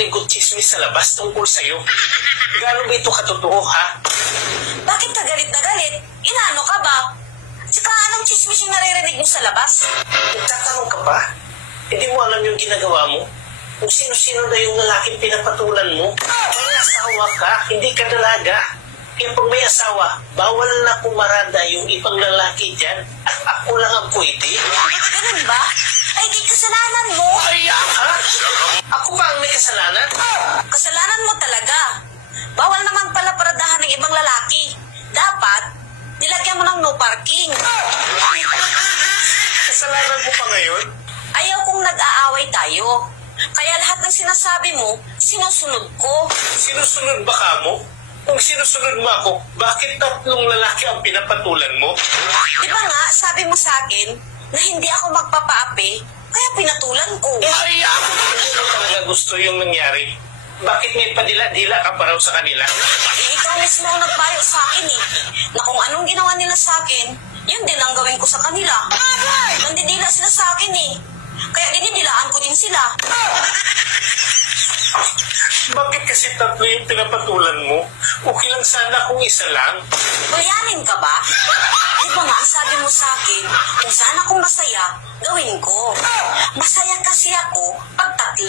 narinig ko chismis sa labas tungkol sa'yo. Gaano ba ito katotoo, ha? Bakit ka galit na galit? Inaano ka ba? Saka anong chismis yung naririnig mo sa labas? Nagtatanong ka pa? Hindi mo alam yung ginagawa mo? Kung sino-sino na yung lalaking pinapatulan mo? May asawa ka, hindi ka dalaga. Kaya pag may asawa, bawal na pumarada yung ibang lalaki dyan. At ako lang ang pwede. Ganun ba? Ay, di kasalanan mo. Ay, ha? Ako ba ang may kasalanan? Kasalanan mo talaga. Bawal naman pala paradahan ng ibang lalaki. Dapat, nilagyan mo ng no parking. Kasalanan mo pa ngayon? Ayaw kong nag-aaway tayo. Kaya lahat ng sinasabi mo, sinusunod ko. Sinusunod ba ka mo? Kung sinusunod mo ako, bakit 3 lalaki ang pinapatulan mo? Di ba nga, sabi mo sa akin na hindi ako magpapaapi, kaya pinatulan ko. Ay, hindi mo talaga gusto yung nangyari. Bakit may padila-dila ka pa raw sa kanila? Ikaw mismo ang nagpayo sa akin na kung anong ginawa nila sa akin, yun din ang gawin ko sa kanila. Nandidila sila sa akin kaya dinidilaan ko din sila. Bakit kasi 3 yung pinapatulan mo? Okay lang sana kung isa lang. Bayanin ka ba? Di ba nga, sabi mo sa akin, kung saan ako masaya, gawin ko. Masaya kasi ako pag 3.